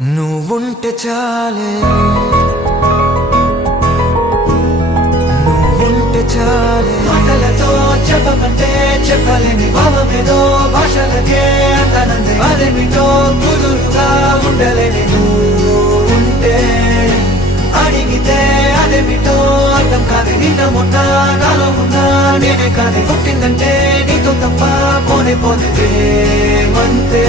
నువ్వుంటే చాలే నువ్వుంటే చాలే మాటలతో చెప్పమంటే చెప్పలేని భావమేదో భాషలకే అంతనందే అదేమిటో కుదురుగా ఉండలేని నువ్వుంటే అడిగితే అదేమిటో అర్థం కాదు నిన్న మొన్న నాలో ఉన్నా నేనే కాదు పుట్టిందంటే నీతో తప్ప పోనే పోతే మంతే